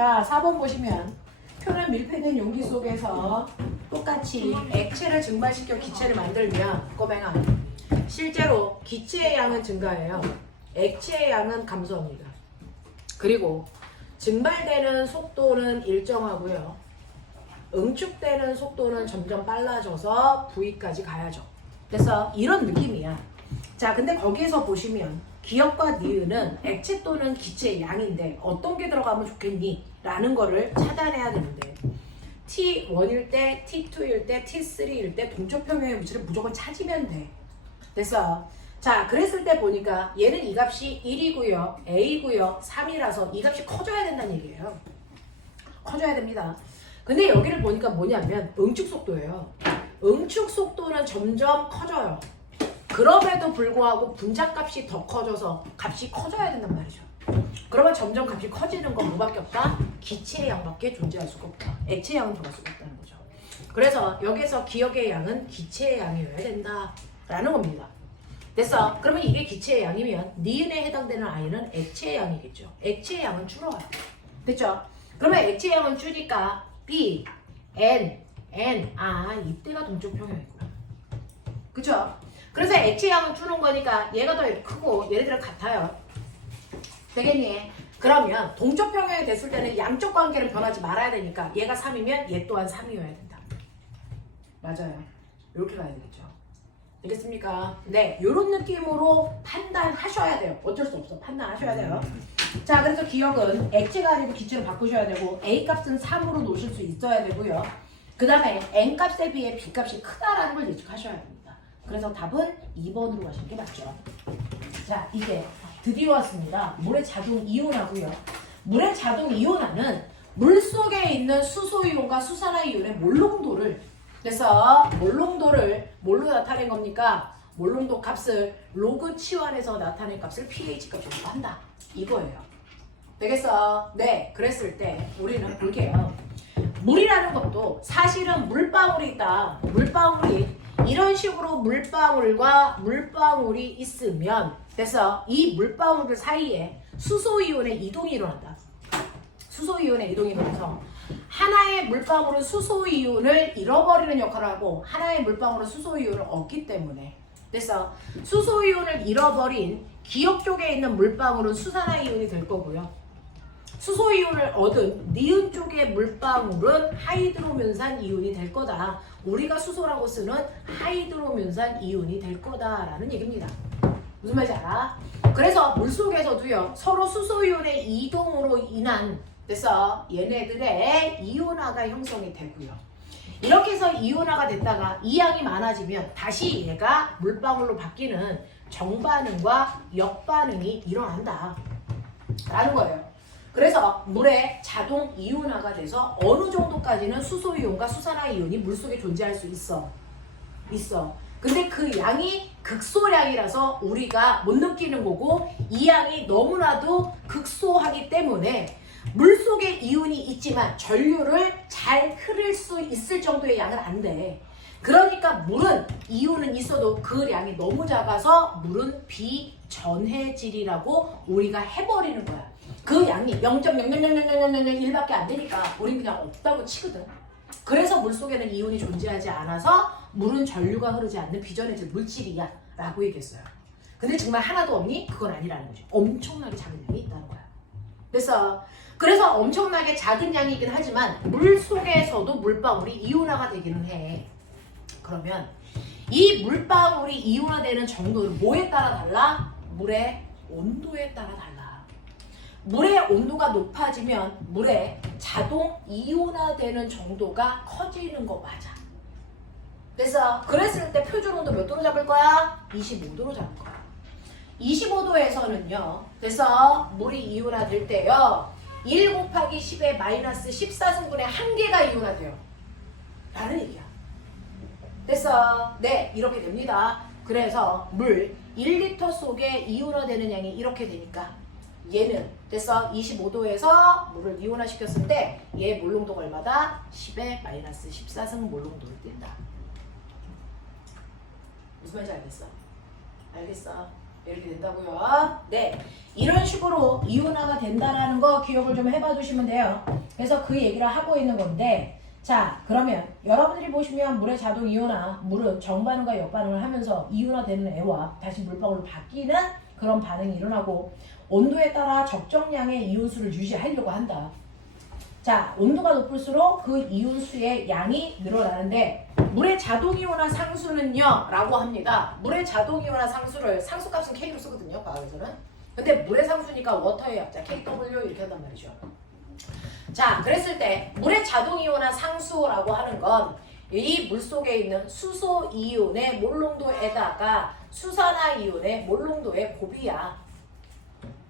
자, 4번 보시면 표면 밀폐된 용기 속에서 똑같이 액체를 증발시켜 기체를 만들면 꼬맹아 실제로 기체의 양은 증가해요. 액체의 양은 감소합니다. 그리고 증발되는 속도는 일정하고요. 응축되는 속도는 점점 빨라져서 V까지 가야죠. 그래서 이런 느낌이야. 자, 근데 거기에서 보시면 기역과 니은은 액체 또는 기체의 양인데 어떤 게 들어가면 좋겠니? 라는 거를 찾아내야 되는데 T1일 때, T2일 때, T3일 때 동적 평형의 무치를 무조건 찾으면 돼. 됐어. 자, 그랬을 때 보니까 얘는 이 값이 1이고요, A고요, 3이라서 이 값이 커져야 된다는 얘기예요. 커져야 됩니다. 근데 여기를 보니까 뭐냐면 응축 속도예요. 응축 속도는 점점 커져요. 그럼에도 불구하고 분자값이 더 커져서 값이 커져야 된단 말이죠. 그러면 점점 값이 커지는 건 뭐밖에 없다? 기체의 양밖에 존재할 수가 없다. 액체의 양은 들어갈 수가 없다는 거죠. 그래서 여기서 기역의 양은 기체의 양이어야 된다라는 겁니다. 됐어? 그러면 이게 기체의 양이면 니은에 해당되는 i는 액체의 양이겠죠. 액체의 양은 줄어요. 됐죠? 그러면 액체의 양은 줄이니까 B, N, N, 이때가 동적 평형이고요. 그쵸? 그래서 액체의 양은 줄은 거니까 얘가 더 크고 얘네들은 같아요. 되겠니? 그러면 동적 평형이 됐을 때는 양적 관계는 변하지 말아야 되니까 얘가 3이면 얘 또한 3이어야 된다. 맞아요. 이렇게 가야 되겠죠. 되겠습니까? 네, 이런 느낌으로 판단하셔야 돼요. 어쩔 수 없어. 판단하셔야 돼요. 자, 그래서 기억은 액체가 아니고 기체로 바꾸셔야 되고 A값은 3으로 놓으실 수 있어야 되고요. 그 다음에 N값에 비해 B값이 크다라는 걸 예측하셔야 됩니다. 그래서 답은 2번으로 가시는 게 맞죠. 자, 이제 드디어 왔습니다. 물의 자동 이온화고요. 물의 자동 이온화는 물속에 있는 수소이온과 수산화이온의 몰롱도를 그래서 몰롱도를 뭘로 나타낸 겁니까? 몰롱도 값을 로그 치환해서 나타낸 값을 pH 값으로 한다. 이거예요. 되겠어? 네, 그랬을 때 우리는 볼게요. 물이라는 것도 사실은 물방울이 있다. 물방울이 이런 식으로 물방울과 물방울이 있으면 그래서 이 물방울들 사이에 수소이온의 이동이 일어난다. 수소이온의 이동이 일어나서 하나의 물방울은 수소이온을 잃어버리는 역할을 하고 하나의 물방울은 수소이온을 얻기 때문에 그래서 수소이온을 잃어버린 기역 쪽에 있는 물방울은 수산화이온이 될 거고요. 수소이온을 얻은 니은 쪽의 물방울은 하이드로면산 이온이 될 거다. 우리가 수소라고 쓰는 하이드로면산 이온이 될 거다라는 얘기입니다. 무슨 말인지 알아? 그래서 물속에서도요. 서로 수소이온의 이동으로 인한 그래서 얘네들의 이온화가 형성이 되고요. 이렇게 해서 이온화가 됐다가 이 양이 많아지면 다시 얘가 물방울로 바뀌는 정반응과 역반응이 일어난다 라는 거예요. 그래서 물의 자동 이온화가 돼서 어느 정도까지는 수소이온과 수산화이온이 물속에 존재할 수 있어. 근데 그 양이 극소량이라서 우리가 못 느끼는 거고 이 양이 너무나도 극소하기 때문에 물속에 이온이 있지만 전류를 잘 흐를 수 있을 정도의 양은 안 돼. 그러니까 물은 이온은 있어도 그 양이 너무 작아서 물은 비전해질이라고 우리가 해버리는 거야. 그 양이 0.0000001밖에 안 되니까 우린 그냥 없다고 치거든. 그래서 물속에는 이온이 존재하지 않아서 물은 전류가 흐르지 않는 비전해질 물질이야 라고 얘기했어요. 근데 정말 하나도 없니? 그건 아니라는 거지. 엄청나게 작은 양이 있다는 거야. 그래서 엄청나게 작은 양이긴 하지만 물 속에서도 물방울이 이온화가 되기는 해. 그러면 이 물방울이 이온화되는 정도는 뭐에 따라 달라? 물의 온도에 따라 달라. 물의 온도가 높아지면 물의 자동 이온화되는 정도가 커지는 거 맞아. 그래서 그랬을 때 표준 온도 몇 도로 잡을 거야? 25도로 잡을 거야. 25도에서는요. 그래서 물이 이온화될 때요. 1 곱하기 10의 마이너스 14승분의 1개가 이온화돼요. 라는 얘기야. 됐어? 네, 이렇게 됩니다. 그래서 물 1리터 속에 이온화되는 양이 이렇게 되니까 얘는 됐어? 25도에서 물을 이온화시켰을 때 얘 몰롱도가 얼마다? 10의 마이너스 14승 몰롱도를 띈다. 무슨 말인지 알겠어? 알겠어? 이렇게 된다고요. 네. 이런 식으로 이온화가 된다라는 거 기억을 좀 해봐 주시면 돼요. 그래서 그 얘기를 하고 있는 건데 자 그러면 여러분들이 보시면 물의 자동 이온화 물은 정반응과 역반응을 하면서 이온화되는 애와 다시 물방울로 바뀌는 그런 반응이 일어나고 온도에 따라 적정량의 이온수를 유지하려고 한다. 자 온도가 높을수록 그 이온수의 양이 늘어나는데 물의 자동이온화 상수는요 라고 합니다. 물의 자동이온화 상수를 상수값은 K로 쓰거든요 과학에서는. 근데 물의 상수니까 워터의 약자 KW 이렇게 한단 말이죠. 자 그랬을 때 물의 자동이온화 상수라고 하는 건 이 물속에 있는 수소이온의 몰농도에다가 수산화이온의 몰농도의 곱이야.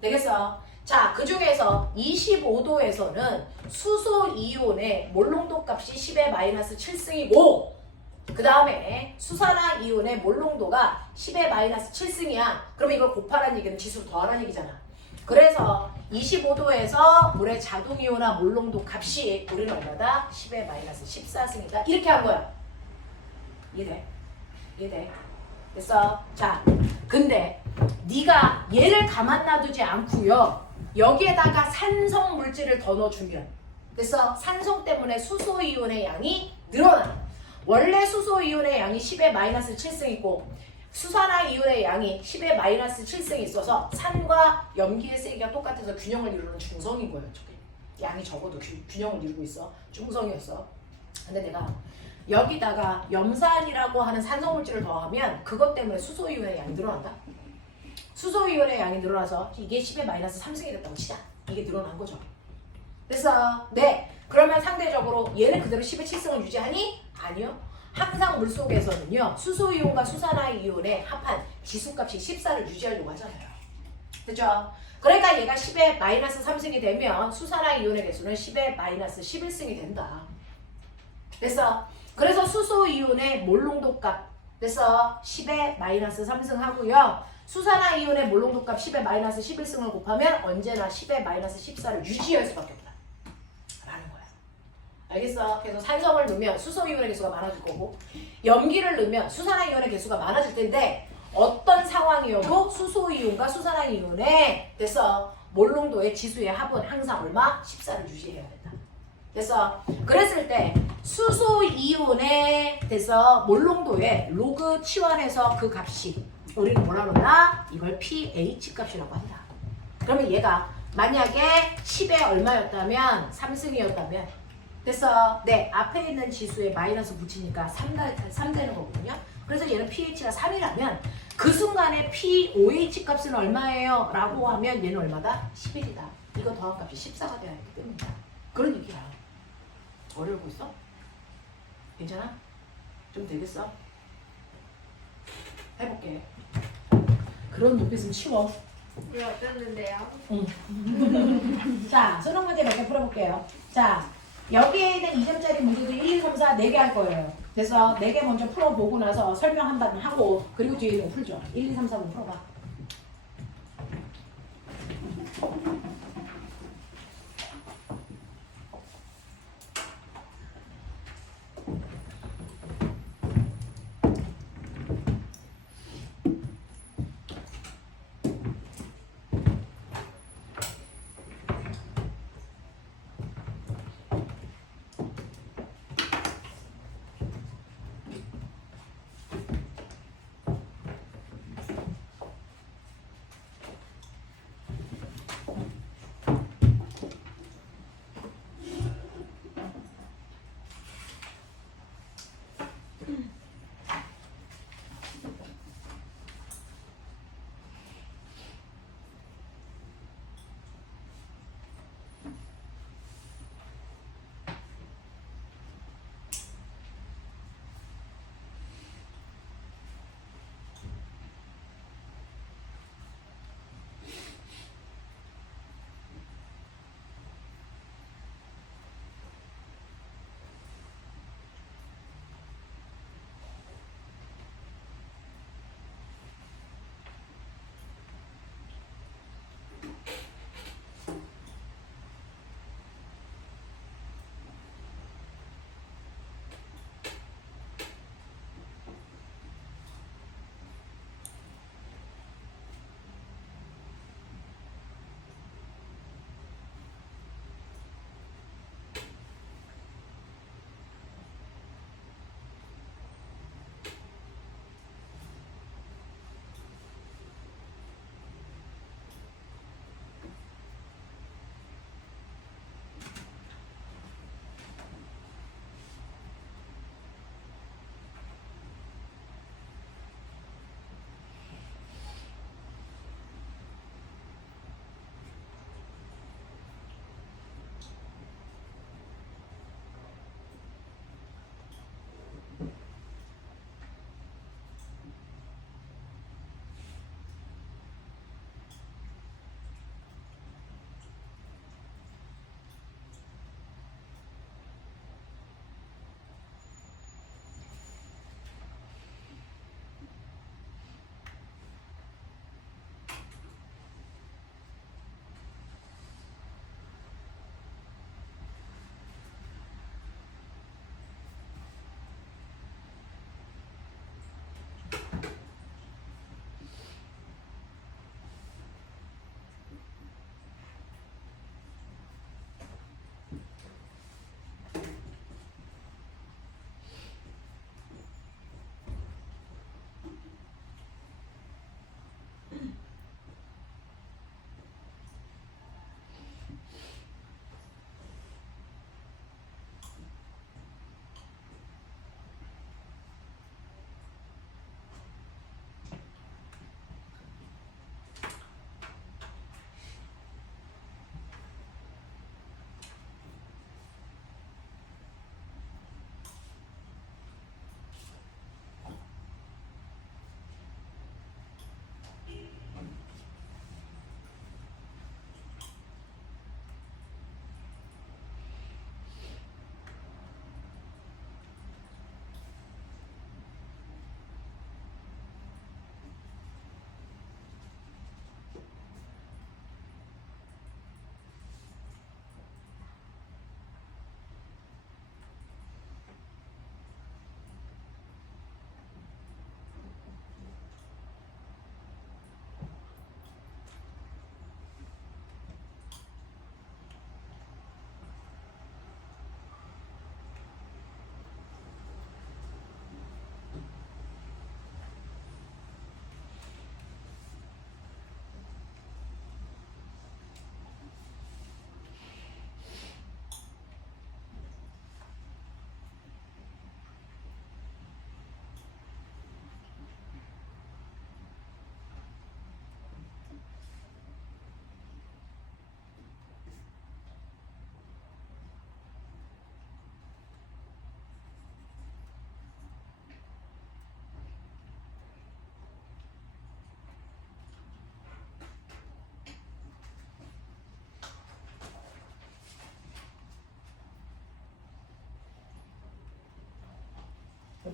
되겠어? 자, 그 중에서 25도에서는 수소이온의 몰농도 값이 10의 마이너스 7승이고 그 다음에 수산화이온의 몰농도가 10의 마이너스 7승이야. 그러면 이걸 곱하라는 얘기는 지수를 더하라는 얘기잖아. 그래서 25도에서 물의 자동이온화 몰농도 값이 우리는 얼마다? 10의 마이너스 14승이다. 이렇게 한 거야. 이해돼? 이해돼? 됐어? 자, 근데 네가 얘를 가만 놔두지 않고요. 여기에다가 산성 물질을 더 넣어주면 됐어? 산성 때문에 수소이온의 양이 늘어나. 원래 수소이온의 양이 10의 마이너스 7승이고 수산화이온의 양이 10의 마이너스 7승이 있어서 산과 염기의 세기가 똑같아서 균형을 이루는 중성인 거예요. 저게. 양이 적어도 균형을 이루고 있어. 중성이었어. 근데 내가 여기다가 염산이라고 하는 산성물질을 더하면 그것 때문에 수소이온의 양이 늘어난다. 수소이온의 양이 늘어나서 이게 10의 마이너스 3승이 됐다고 치자. 이게 늘어난 거죠. 됐어? 네. 그러면 상대적으로 얘는 그대로 10의 7승을 유지하니? 아니요. 항상 물속에서는요. 수소이온과 수산화이온의 합한 지수값이 14를 유지하려고 하잖아요. 그죠? 그러니까 얘가 10의 마이너스 3승이 되면 수산화이온의 개수는 10의 마이너스 11승이 된다. 됐어? 그래서 수소이온의 몰농도 값 됐어? 10의 마이너스 3승 하고요. 수산화이온의 몰농도 값 10의 마이너스 11승을 곱하면 언제나 10의 마이너스 14를 유지할 수밖에 없다. 라는 거야. 알겠어? 그래서 산성을 넣으면 수소이온의 개수가 많아질 거고 염기를 넣으면 수산화이온의 개수가 많아질 텐데 어떤 상황이어도 수소이온과 수산화이온의 됐어? 몰농도의 지수의 합은 항상 얼마? 14를 유지해야 된다. 됐어? 그랬을 때 수소이온의 됐어? 몰농도의 로그 치환해서 그 값이 우리는 뭐라 그러나? 이걸 pH 값이라고 한다. 그러면 얘가 만약에 10에 얼마였다면 3승이었다면 됐어? 네, 앞에 있는 지수에 마이너스 붙이니까 3 되는 거거든요. 그래서 얘는 pH가 3이라면 그 순간에 pOH 값은 얼마예요? 라고 하면 얘는 얼마다? 11이다. 이거 더한 값이 14가 돼야 하기 때문이다. 그런 얘기야. 어려워 보였어? 괜찮아? 좀 되겠어? 해볼게. 그런 눈빛은 치워. 네, 어땠는데요? 응. 자, 수능 문제 몇 개 풀어볼게요. 자, 여기에 있는 2점짜리 문제도 1, 2, 3, 4 4개 할 거예요. 그래서 4개 먼저 풀어보고 나서 설명 한 번 하고 그리고 뒤에 있는 거 풀죠. 1, 2, 3, 4번 풀어봐.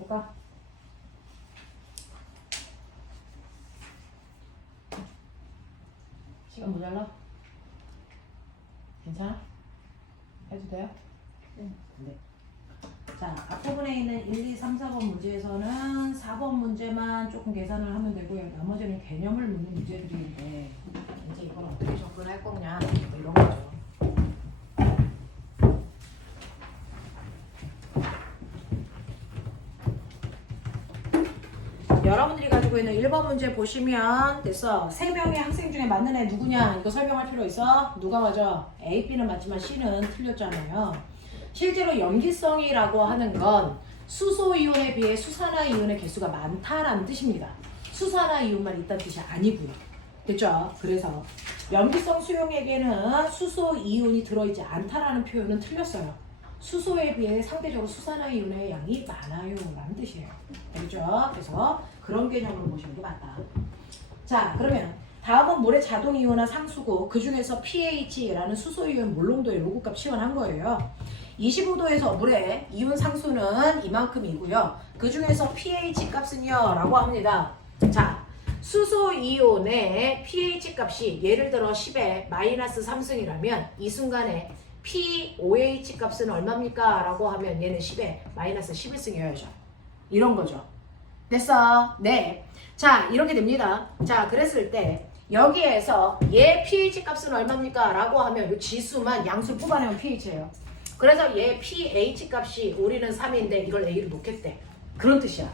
해볼까? 시간 모자라? 괜찮아? 해도 돼요? 네. 자, 앞부분에 있는 1, 2, 3, 4번 문제에서는 4번 문제만 조금 계산을 하면 되고요. 나머지는 개념을 묻는 문제들인데 이제 이걸 어떻게 접근할 거냐 뭐 이런 거죠. 여러분들이 가지고 있는 1번 문제 보시면 됐어. 3명의 학생 중에 맞는 애 누구냐 이거 설명할 필요 있어? 누가 맞아? A, B는 맞지만 C는 틀렸잖아요. 실제로 염기성이라고 하는 건 수소이온에 비해 수산화이온의 개수가 많다라는 뜻입니다. 수산화이온만 있다는 뜻이 아니고요. 됐죠? 그래서 염기성 수용액에는 수소이온이 들어있지 않다라는 표현은 틀렸어요. 수소에 비해 상대적으로 수산화이온의 양이 많아요 라는 뜻이에요. 알겠죠? 그래서 그런 개념으로 보시는 게 맞다. 자, 그러면 다음은 물의 자동이온화 상수고 그 중에서 pH라는 수소이온 몰롱도의 요구값 시원한 거예요. 25도에서 물의 이온 상수는 이만큼이고요. 그 중에서 pH 값은요 라고 합니다. 자, 수소이온의 pH 값이 예를 들어 10에 마이너스 3승이라면 이 순간에 pOH 값은 얼마입니까? 라고 하면 얘는 10에 마이너스 11승이어야죠. 이런 거죠. 됐어? 네. 자, 이렇게 됩니다. 자, 그랬을 때 여기에서 얘 pH 값은 얼마입니까? 라고 하면 이 지수만 양수 뽑아내면 pH예요. 그래서 얘 pH 값이 우리는 3인데 이걸 A로 놓겠대. 그런 뜻이야.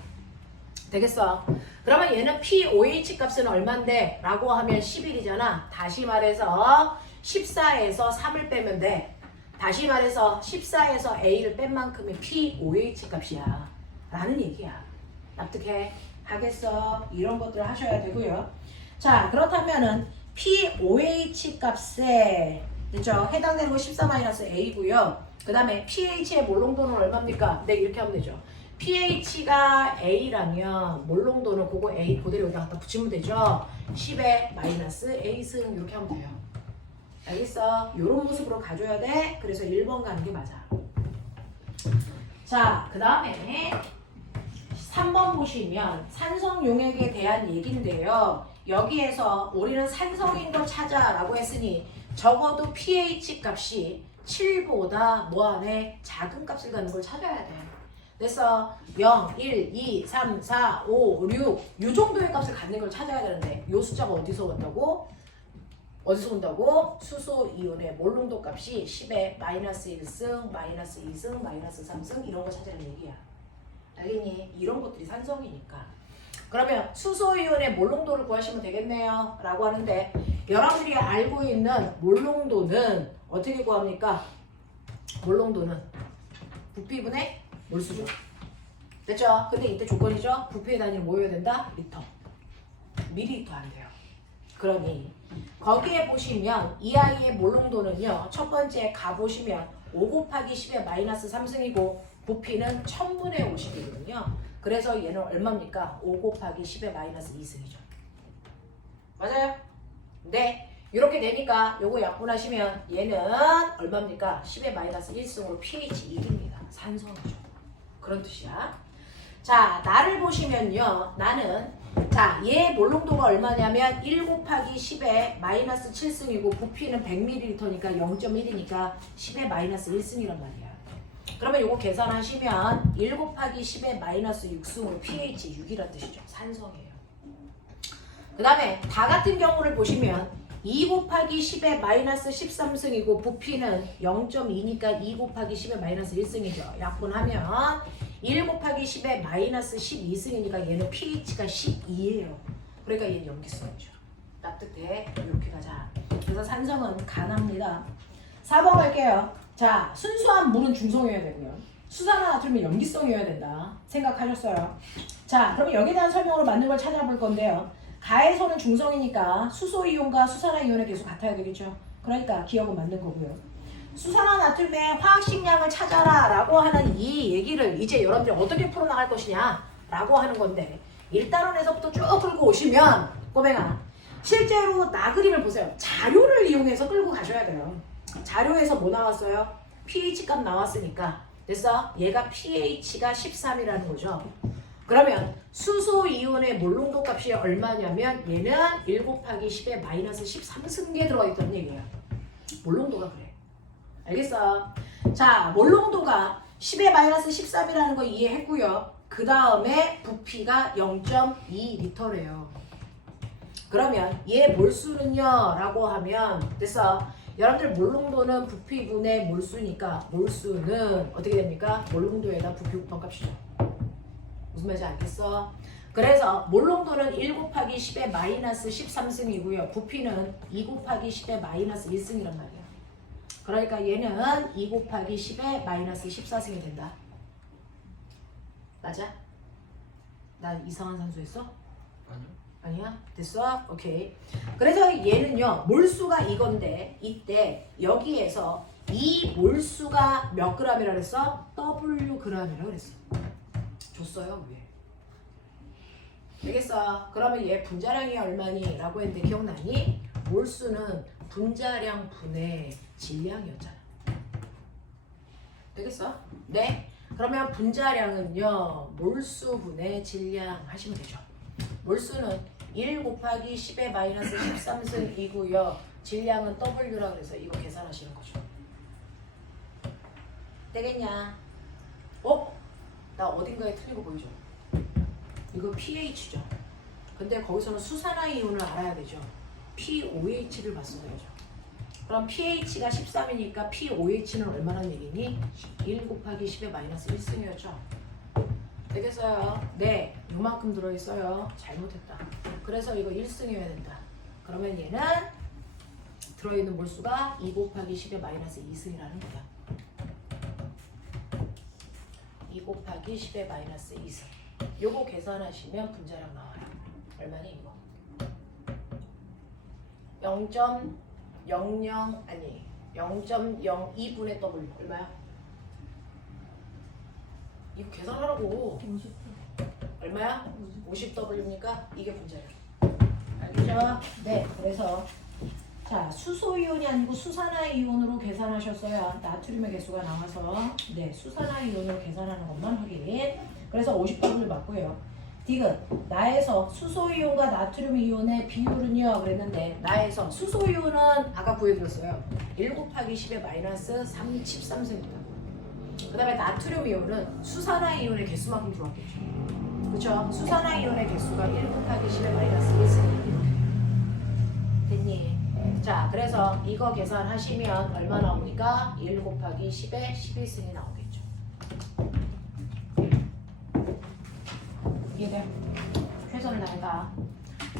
되겠어? 그러면 얘는 pOH 값은 얼만데? 라고 하면 11이잖아. 다시 말해서 14에서 3을 빼면 돼. 다시 말해서 14에서 A를 뺀 만큼의 pOH 값이야 라는 얘기야. 납득해? 하겠어? 이런 것들을 하셔야 되고요. 자, 그렇다면은 pOH 값에 그죠? 해당되는 거 14-A고요. 그 다음에 pH의 몰롱도는 얼마입니까? 네, 이렇게 하면 되죠. pH가 A라면 몰롱도는 그거 A 그대로 여기다 갖다 붙이면 되죠. 10에 마이너스 A승 이렇게 하면 돼요. 알겠어? 이런 모습으로 가져야 돼. 그래서 1번 가는 게 맞아. 자, 그 다음에 3번 보시면 산성용액에 대한 얘기인데요. 여기에서 우리는 산성인 걸 찾아라고 했으니 적어도 pH 값이 7보다 뭐하네? 작은 값을 갖는 걸 찾아야 돼. 그래서 0, 1, 2, 3, 4, 5, 6 이 정도의 값을 갖는 걸 찾아야 되는데 이 숫자가 어디서 온다고? 어디서 온다고? 수소이온의 몰롱도 값이 10에 마이너스 1승, 마이너스 2승, 마이너스 3승 이런 거 찾으라는 얘기야. 알겠니? 이런 것들이 산성이니까. 그러면 수소이온의 몰롱도를 구하시면 되겠네요 라고 하는데 여러분들이 알고 있는 몰롱도는 어떻게 구합니까? 몰롱도는 부피분의 몰수죠. 됐죠? 근데 이때 조건이죠? 부피의 단위는 뭐여야 된다? 리터. 밀리리터 안 돼요. 그러니 거기에 보시면 이 아이의 몰롱도는요. 첫 번째 가보시면 5 곱하기 10의 마이너스 3승이고 부피는 1000분의 50이거든요. 그래서 얘는 얼마입니까? 5 곱하기 10의 마이너스 2승이죠. 맞아요? 네. 이렇게 되니까 요거 약분하시면 얘는 얼마입니까? 10의 마이너스 1승으로 pH 1입니다. 산성이죠. 그런 뜻이야. 자, 나를 보시면요. 나는 자, 얘 몰롱도가 얼마냐면 1 곱하기 10의 마이너스 7승이고 부피는 100ml니까 0.1이니까 10의 마이너스 1승이란 말이야. 그러면 요거 계산하시면 1 곱하기 10의 마이너스 6승으로 pH 6이란 뜻이죠. 산성이에요. 그 다음에 다 같은 경우를 보시면 2 곱하기 10의 마이너스 13승이고 부피는 0.2니까 2 곱하기 10의 마이너스 1승이죠. 약분하면 1 곱하기 10의 마이너스 12승이니까 얘는 pH가 12예요. 그러니까 얘는 염기성이죠. 납득돼? 이렇게 가자. 그래서 산성은 간합니다. 4번 갈게요. 자, 순수한 물은 중성이어야 되고요. 수산화나트륨은 염기성이어야 된다. 생각하셨어요? 자, 그러면 여기에 대한 설명으로 맞는 걸 찾아볼 건데요. 가에서는 중성이니까 수소이온과 수산화이온의 개수 같아야 되겠죠. 그러니까 기억은 맞는 거고요. 수산화나트륨의 화학식량을 찾아라 라고 하는 이 얘기를 이제 여러분들이 어떻게 풀어나갈 것이냐 라고 하는 건데 1단원에서부터 쭉 끌고 오시면 꼬맹아 실제로 나그림을 보세요. 자료를 이용해서 끌고 가셔야 돼요. 자료에서 뭐 나왔어요? pH 값 나왔으니까 됐어? 얘가 pH가 13이라는 거죠. 그러면 수소 이온의 몰농도 값이 얼마냐면 얘는 1 곱하기 10의 마이너스 13승계에 들어가 있다는 얘기야. 몰농도가 그래. 알겠어? 자, 몰농도가 10의 마이너스 13이라는 거 이해했고요. 그 다음에 부피가 0.2리터래요. 그러면 얘 몰수는요? 라고 하면 됐어? 여러분들 몰농도는 부피분의 몰수니까 몰수는 어떻게 됩니까? 몰농도에다 부피 곱한 값이죠. 무슨 말인지 알겠어? 그래서 몰농도는 1 곱하기 10의 마이너스 13승이고요. 부피는 2 곱하기 10의 마이너스 1승이란 말이야. 그러니까 얘는 2 곱하기 10의 마이너스 14승이 된다. 맞아? 나 이상한 산수 했어? 아니요. 아니야? 됐어? 오케이. 그래서 얘는요, 몰수가 이건데, 이때 여기에서 이 몰수가 몇 g이라 그랬어? W g이라 그랬어. 줬어요, 위에. 알겠어? 그러면 얘 분자량이 얼마니? 라고 했는데 기억나니? 몰수는 분자량 분의 질량이었잖아. 되겠어? 네? 그러면 분자량은요, 몰수 분의 질량 하시면 되죠. 몰수는 1 곱하기 10의 마이너스 13승이고요. 질량은 W라 그래서 이거 계산하시는 거죠. 되겠냐? 나 어딘가에 틀린 거 보이죠? 이거 pH죠. 근데 거기서는 수산화이온을 알아야 되죠. POH를 봤어야죠. 그럼 pH가 13이니까 POH는 얼마란 얘기니? 1 곱하기 10의 마이너스 1승이었죠. 되겠어요? 네, 요만큼 들어있어요. 잘못했다. 그래서 이거 1승이어야 된다. 그러면 얘는 들어있는 몰수가 2 곱하기 10의 마이너스 2승이라는 거야. 2 곱하기 10의 마이너스 2승. 요거 계산하시면 분자량 나와요. 얼마니 이거? 0.02분의 W 얼마야? 이거 계산하라고. 50. 얼마야? 50W니까 이게 분자량. 알겠죠? 네, 그래서 자, 수소이온이 아니고 수산화이온으로 계산하셨어야 나트륨의 개수가 나와서 네, 수산화이온으로 계산하는 것만 확인. 그래서 50W 맞고요. 디귿, 나에서 수소이온과 나트륨이온의 비율은요 그랬는데 나에서 수소이온은 아까 구해드렸어요. 1 곱하기 10의 마이너스 13승입니다. 그 다음에 나트륨이온은 수산화이온의 개수만큼 들어왔겠죠. 그쵸? 수산화이온의 개수가 1 곱하기 10의 마이너스 1승입니다. 됐니? 자, 그래서 이거 계산하시면 얼마 나옵니까? 1 곱하기 10의 11승이 나오겠죠. 이해돼? 최선을 다해봐.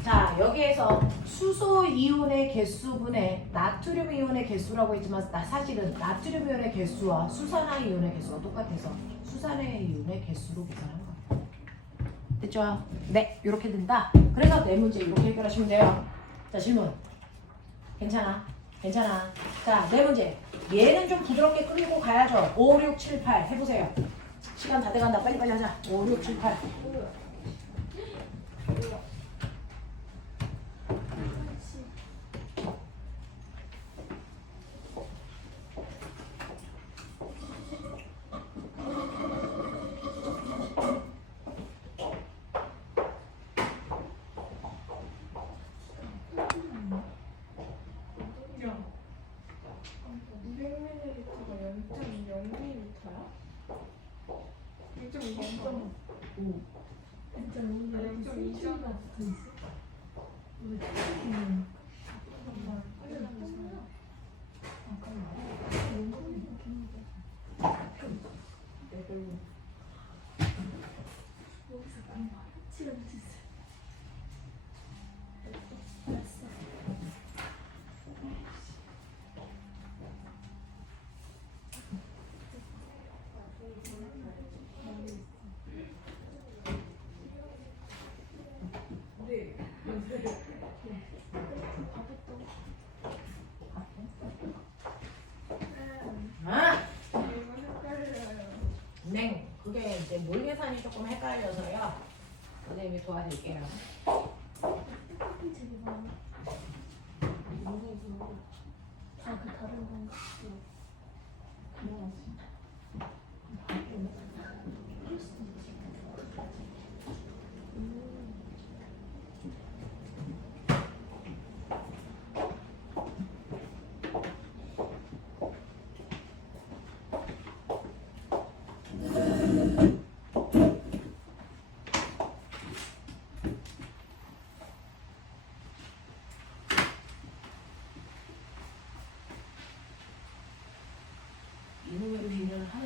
자, 여기에서 수소 이온의 개수분의 나트륨 이온의 개수라고 했지만 사실은 나트륨 이온의 개수와 수산화 이온의 개수가 똑같아서 수산화 이온의 개수로 계산하는 거예요. 됐죠? 네, 이렇게 된다. 그래서 네 문제 이렇게 해결하시면 돼요. 자, 질문. 괜찮아? 괜찮아. 자, 네 문제. 얘는 좀 부드럽게 끓이고 가야죠. 5, 6, 7, 8 해보세요. 시간 다 돼간다. 빨리빨리 하자. 5, 6, 7, 8. 그게 이제 물 계산이 조금 헷갈려서요. 선생님이 도와드릴게요. 그 다른 건가?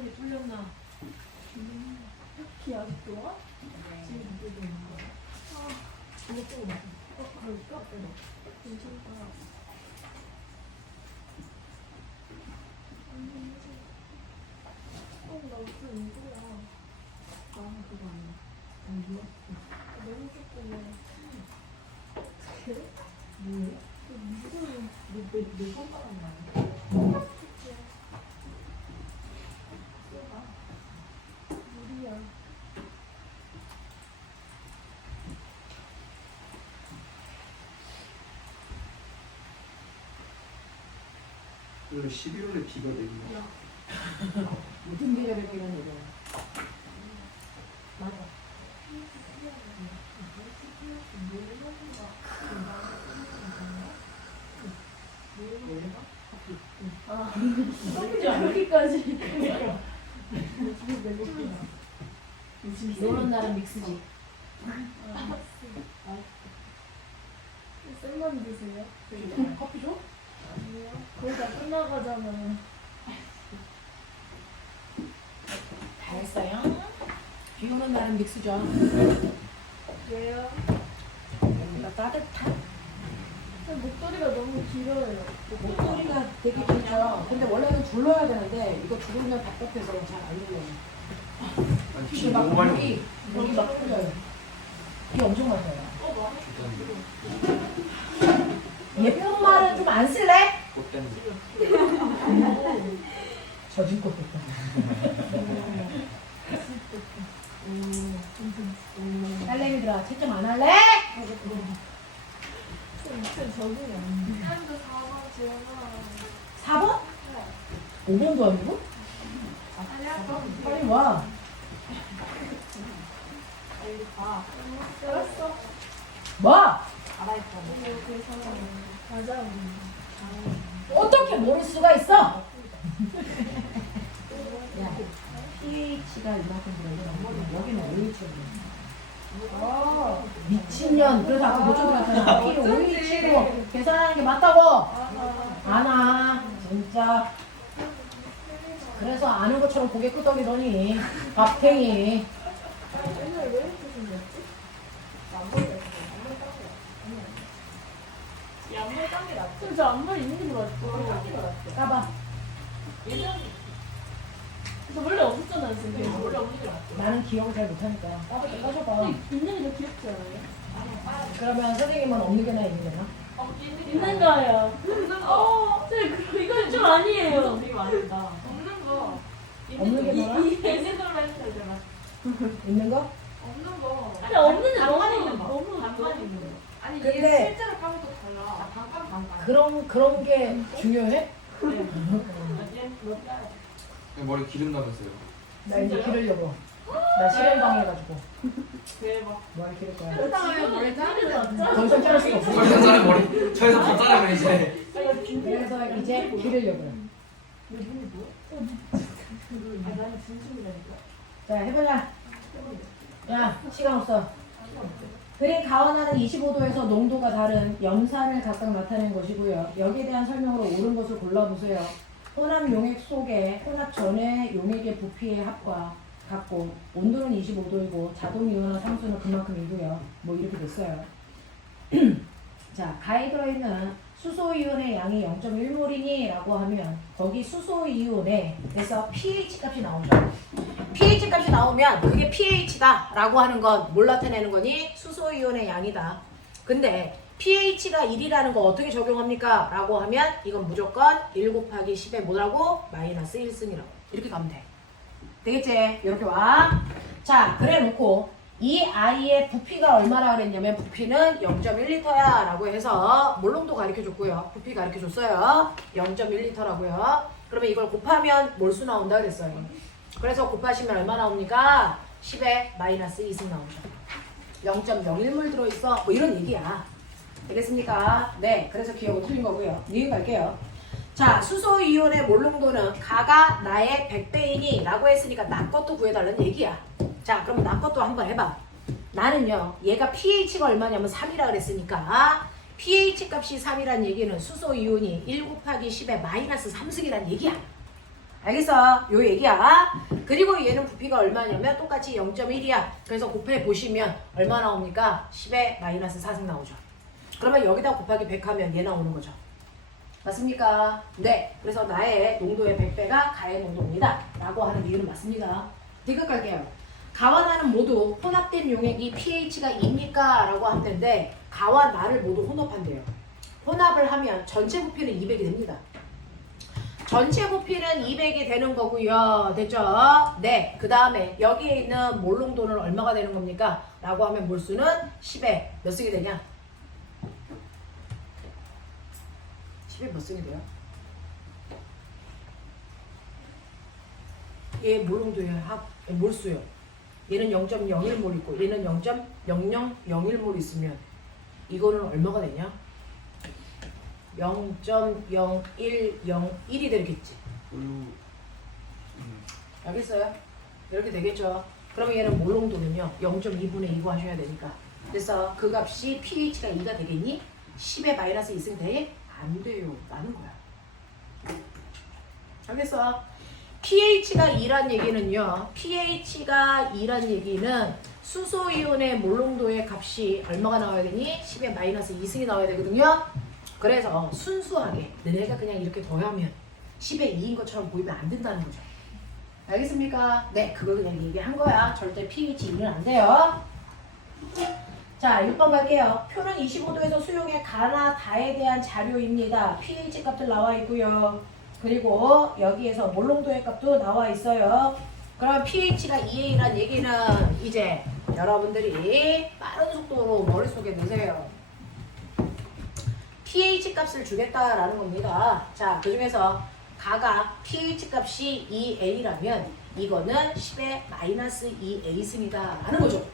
어디 뚫렸나? 키 아직도 와? 지금 뚫려 있는 거야. 이거 또 그럴까? 괜찮다. 나 무슨 이거야. 아, 그거 아니야. 누웠어. 너무 조금해. 뭐야? 무슨 내 손가락 나야? 물이야. 그리고 11월에 비가 내리네. 무슨 비가 되고 이런 얘기야. 맞아. 아, 여기까지. 노는 날은 믹스지. 쌤만 드세요? 커피 줘? 아니요. 거의 다 끝나가잖아. 다 했어요. 비 오는 날은 믹스죠. 왜요? 뭔가 따뜻한 목도리가 너무 길어요. 목소리가 되게 길죠. 근데 원래는 둘러야 되는데 이거 두르면 답답해서 잘 안 들려요. 아니, 이게 비 막 너무 많이 여기 여기 막 풀려요. 비 엄청 많이 와요. 예쁜 말은 좀 안 쓸래? 꽃 때문에. 젖은 것 같다. 딸내미들아 채점 안 할래? 쌤 적응이 안 돼. 쌤도 4번 지원아. 4번? 5번도 아니고? 빨리 와. 알았어. 뭐? 가자. 어떻게 모를 수가 있어? 야, pH가 이만큼 들어있는 여기는 OH가 들어있어. 미친년. 그래서 아까 못 쳐들었잖아. P를 OH로 계산하는 게 맞다고. 아나 진짜. 그래서 아는 것처럼 고개 끄덕이더니 밥탱이. 옛날에 왜 이렇게 생겼지? 양말 딴게 낫지? 저 앞머리 있는 거 같아. 까봐. 저 원래 없었잖아요, 지금. 원래 없는 게 낫지? 나는 기억을 잘 못하니까. 까줘봐. 있는 게 더 귀엽지 않아요? 그러면 선생님은 없는 게나 있는 게나? 있는 거예요. 없는 거. 쌤, 이건 좀 아니에요. 이거 아니다. 없는 거. 없는 게 뭐야? 있는 걸로 했어요, 제가. 있는 거? 없는 거. 아니, 없는 게 반만 너무, 있는 거. 너무. 반만 있는 거. 아니, 근데- 얘 실제로 까면 또 달라. 반반. 그런 게 중요해? 얘 몇 달? 머리 기름 나면서요. 나 이제 기르려고. 나 실현 당해가지고. 대박. 머리 기를 거야. 세상에 머리 자르는 더 이상 자를 수가 없어. 저에서 자르면 머리, 저에서 더 자르면 이제. 그래서 이제 기르려고요. 나는 진심이라니까. 자, 해보자. 야, 시간 없어. 그린 가원하는 25도에서 농도가 다른 염산을 각각 나타낸 것이고요. 여기에 대한 설명으로 옳은 것을 골라보세요. 혼합 용액 속에 혼합 전의 용액의 부피의 합과 같고 온도는 25도이고 자동 이온화 상수는 그만큼이고요. 뭐 이렇게 됐어요. 자, 가에 들어있는 수소 이온의 양이 0.1몰이니 라고 하면 거기 수소 이온에서 pH 값이 나오죠. pH 값이 나오면 그게 pH다 라고 하는 건 뭘 나타내는 거니? 수소 이온의 양이다. 근데 pH가 1이라는 거 어떻게 적용합니까? 라고 하면 이건 무조건 1 곱하기 10에 뭐라고? 마이너스 1승이라고. 이렇게 가면 돼. 되겠지? 이렇게 와. 자, 그래 놓고 이 아이의 부피가 얼마나 그랬냐면 부피는 0.1L야 라고 해서 몰롱도 가르쳐줬고요. 부피 가르쳐줬어요. 0.1L라고요. 그러면 이걸 곱하면 몰수 나온다 그랬어요. 그래서 곱하시면 얼마 나옵니까? 10에 마이너스 2승 나오죠. 0.01몰 들어있어. 뭐 이런 얘기야. 되겠습니까? 네. 그래서 기억은 틀린 거고요. 니은 갈게요. 자, 수소 이온의 몰농도는 가가 나의 100배이니 라고 했으니까 나 것도 구해달라는 얘기야. 자, 그럼 나 것도 한번 해봐. 나는요, 얘가 pH가 얼마냐면 3이라 그랬으니까 pH 값이 3이란 얘기는 수소 이온이 1 곱하기 10에 마이너스 3승이란 얘기야. 알겠어? 요 얘기야. 그리고 얘는 부피가 얼마냐면 똑같이 0.1이야. 그래서 곱해 보시면 얼마 나옵니까? 10의 마이너스 4승 나오죠. 그러면 여기다 곱하기 100 하면 얘 나오는 거죠. 맞습니까? 네. 그래서 나의 농도의 100배가 가의 농도입니다. 라고 하는 이유는 맞습니다. 디귿 갈게요. 가와 나는 모두 혼합된 용액이 pH가 2입니까? 라고 하면 되는데 가와 나를 모두 혼합한대요. 혼합을 하면 전체 부피는 200이 됩니다. 전체 부피는 200이 되는 거고요. 됐죠? 네. 그 다음에 여기에 있는 몰농도는 얼마가 되는 겁니까? 라고 하면 몰수는 10에 몇 승이 되냐? 10에 몇 승이 돼요? 얘 몰농도예요. 몰수요. 얘는 0.01몰 있고 얘는 0.0001몰 있으면 이거는 얼마가 되냐? 0.0101이 되겠지. 알겠어요? 이렇게 되겠죠. 그러면 얘는 몰농도는요 0.2분의 2고 하셔야 되니까. 그래서 그 값이 pH가 2가 되겠니? 10에 마이너스 2승 돼? 안 돼요. 라는 거야. 알겠어? pH가 2란 얘기는요. pH가 2란 얘기는 수소이온의 몰농도의 값이 얼마가 나와야 되니? 10에 마이너스 2승이 나와야 되거든요. 그래서 순수하게 너네가 그냥 이렇게 더하면 10의 2인 것처럼 보이면 안 된다는 거죠. 알겠습니까? 네, 그걸 그냥 얘기한 거야. 절대 pH 2는 안 돼요. 자, 6번 갈게요. 표는 25도에서 수용의 가나 다에 대한 자료입니다. pH 값들 나와 있고요. 그리고 여기에서 몰농도의 값도 나와 있어요. 그러면 pH가 2A란 얘기는 이제 여러분들이 빠른 속도로 머릿속에 넣으세요. pH 값을 주겠다라는 겁니다. 자, 그 중에서 가가 pH 값이 2A라면 이거는 10의 마이너스 2A승이다 라는 거죠.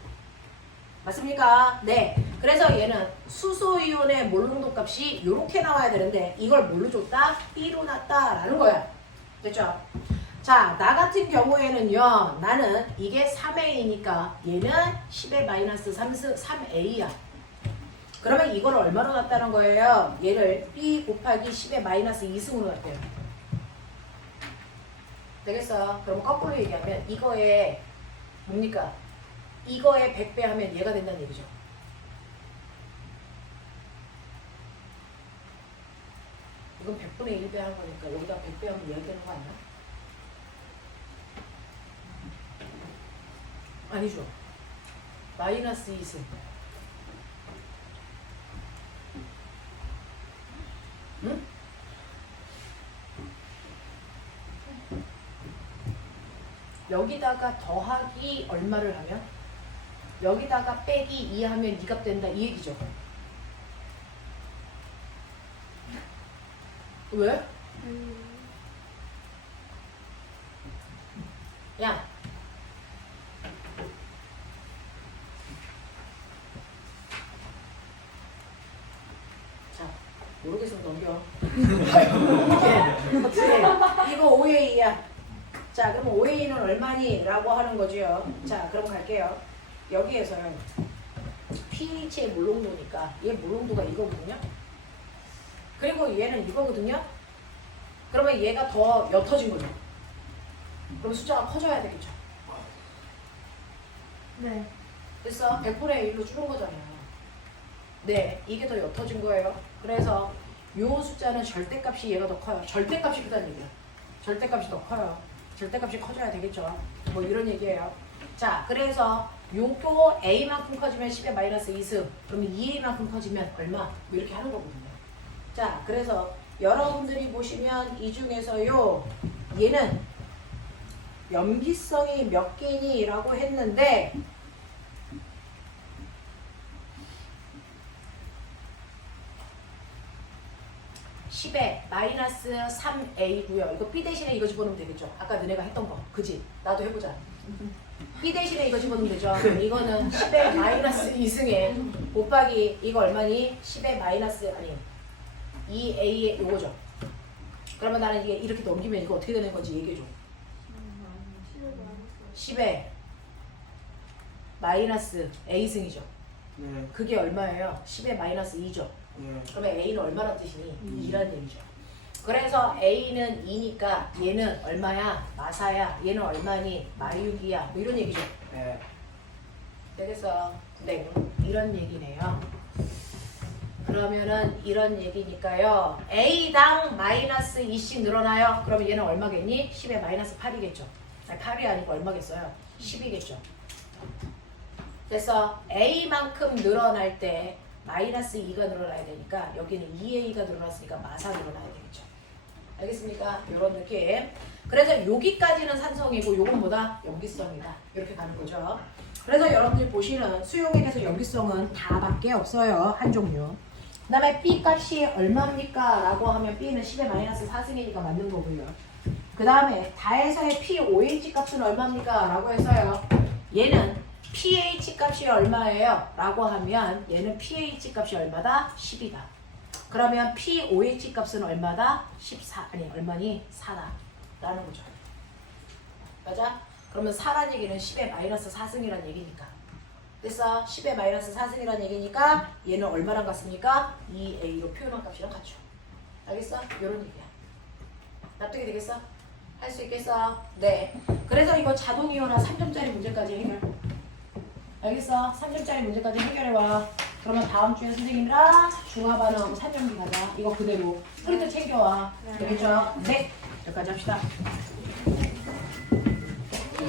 맞습니까? 네. 그래서 얘는 수소이온의 몰농도 값이 이렇게 나와야 되는데 이걸 뭘로 줬다? B로 놨다라는 거야. 됐죠? 자, 나 같은 경우에는요. 나는 이게 3A니까 얘는 10의 마이너스 3A야. 그러면 이걸 얼마로 놨다는 거예요? 얘를 B 곱하기 10의 마이너스 2승으로 놨대요. 되겠어? 그럼 거꾸로 얘기하면 이거에 뭡니까? 이거에 100배 하면 얘가 된다는 얘기죠. 이건 100분의 1배 한 거니까 여기다 100배 하면 얘가 되는 거 아니야? 아니죠. 마이너스 2승. 응? 여기다가 더하기 얼마를 하면? 여기다가 빼기 2 하면 이 값 된다 이 얘기죠. 왜? 야, 자, 모르겠으면 넘겨. 어떻게? 이거 5A야. 자, 그럼 5A는 얼마니? 라고 하는 거죠. 자, 그럼 갈게요. 여기에서요. pH의 몰농도니까 얘 몰농도가 이거거든요. 그리고 얘는 이거거든요. 그러면 얘가 더 옅어진 거죠. 그럼 숫자가 커져야 되겠죠. 네. 됐어? 100분의 1로 줄은 거잖아요. 네, 이게 더 옅어진 거예요. 그래서 요 숫자는 절대값이 얘가 더 커요. 절대값이 크다는 얘기야. 절대값이 더 커요. 절대값이 커져야 되겠죠. 뭐 이런 얘기예요. 자, 그래서 요거 A만큼 커지면 10의 마이너스 2승. 그러면 2A만큼 커지면 얼마? 뭐 이렇게 하는 거거든요. 자, 그래서 여러분들이 보시면 이 중에서요. 얘는 염기성이 몇 개니? 라고 했는데 (10의 마이너스 3A고요. 이거 B 대신에 이거 집어넣으면 되겠죠. 아까 너네가 했던 거. 그지? 나도 해보자. B 대신에 이거 집어넣으면 되죠. 이거는 10의 마이너스 2승에 곱하기 이거 얼마니? 10의 마이너스 아니 2A의 요거죠. 그러면 나는 이게 이렇게 넘기면 이거 어떻게 되는 건지 얘기해줘. 10의 마이너스 A승이죠. 네. 그게 얼마예요? 10의 마이너스 2죠. 네. 그러면 A는 얼마란 뜻이니? 2라는 얘기죠. 그래서 A는 2니까 얘는 얼마야? 마사야. 얘는 얼마니? 마육이야. 뭐 이런 얘기죠. 네. 그래서 네, 이런 얘기네요. 그러면은 이런 얘기니까요. A당 마이너스 2씩 늘어나요. 그러면 얘는 얼마겠니? 10에 마이너스 8이겠죠. 아니 8이 아니고 얼마겠어요? 10이겠죠. 그래서 A만큼 늘어날 때 마이너스 2가 늘어나야 되니까 여기는 2A가 늘어났으니까 마사 늘어나야 되겠죠. 알겠습니까? 이런 느낌. 그래서 여기까지는 산성이고 요건 뭐다? 염기성이다. 이렇게 가는 거죠. 그래서 여러분들이 보시는 수용에 대해서 염기성은 다밖에 없어요. 한 종류. 그 다음에 B 값이 얼마입니까? 라고 하면 B는 10의 마이너스 4승이니까 맞는 거고요. 그 다음에 다에서의 P5H 값은 얼마입니까? 라고 해서요. 얘는 pH 값이 얼마예요? 라고 하면 얘는 pH 값이 얼마다? 10이다. 그러면 pOH 값은 얼마다? 14. 아니 얼마니? 4다. 라는 거죠. 맞아? 그러면 4란 얘기는 10의 마이너스 4승이란 얘기니까. 됐어? 10의 마이너스 4승이란 얘기니까 얘는 얼마랑 같습니까? 2A로 표현한 값이랑 같죠. 알겠어? 이런 얘기야. 납득이 되겠어? 할 수 있겠어? 네. 그래서 이거 자동이온화 3점짜리 문제까지 해결. 알겠어? 3점짜리 문제까지 해결해와. 그러면 다음 주에 선생님이랑 중화반응하고 3점기 가자. 이거 그대로. 프린트 챙겨와. 되겠죠? 네. 여기까지 합시다.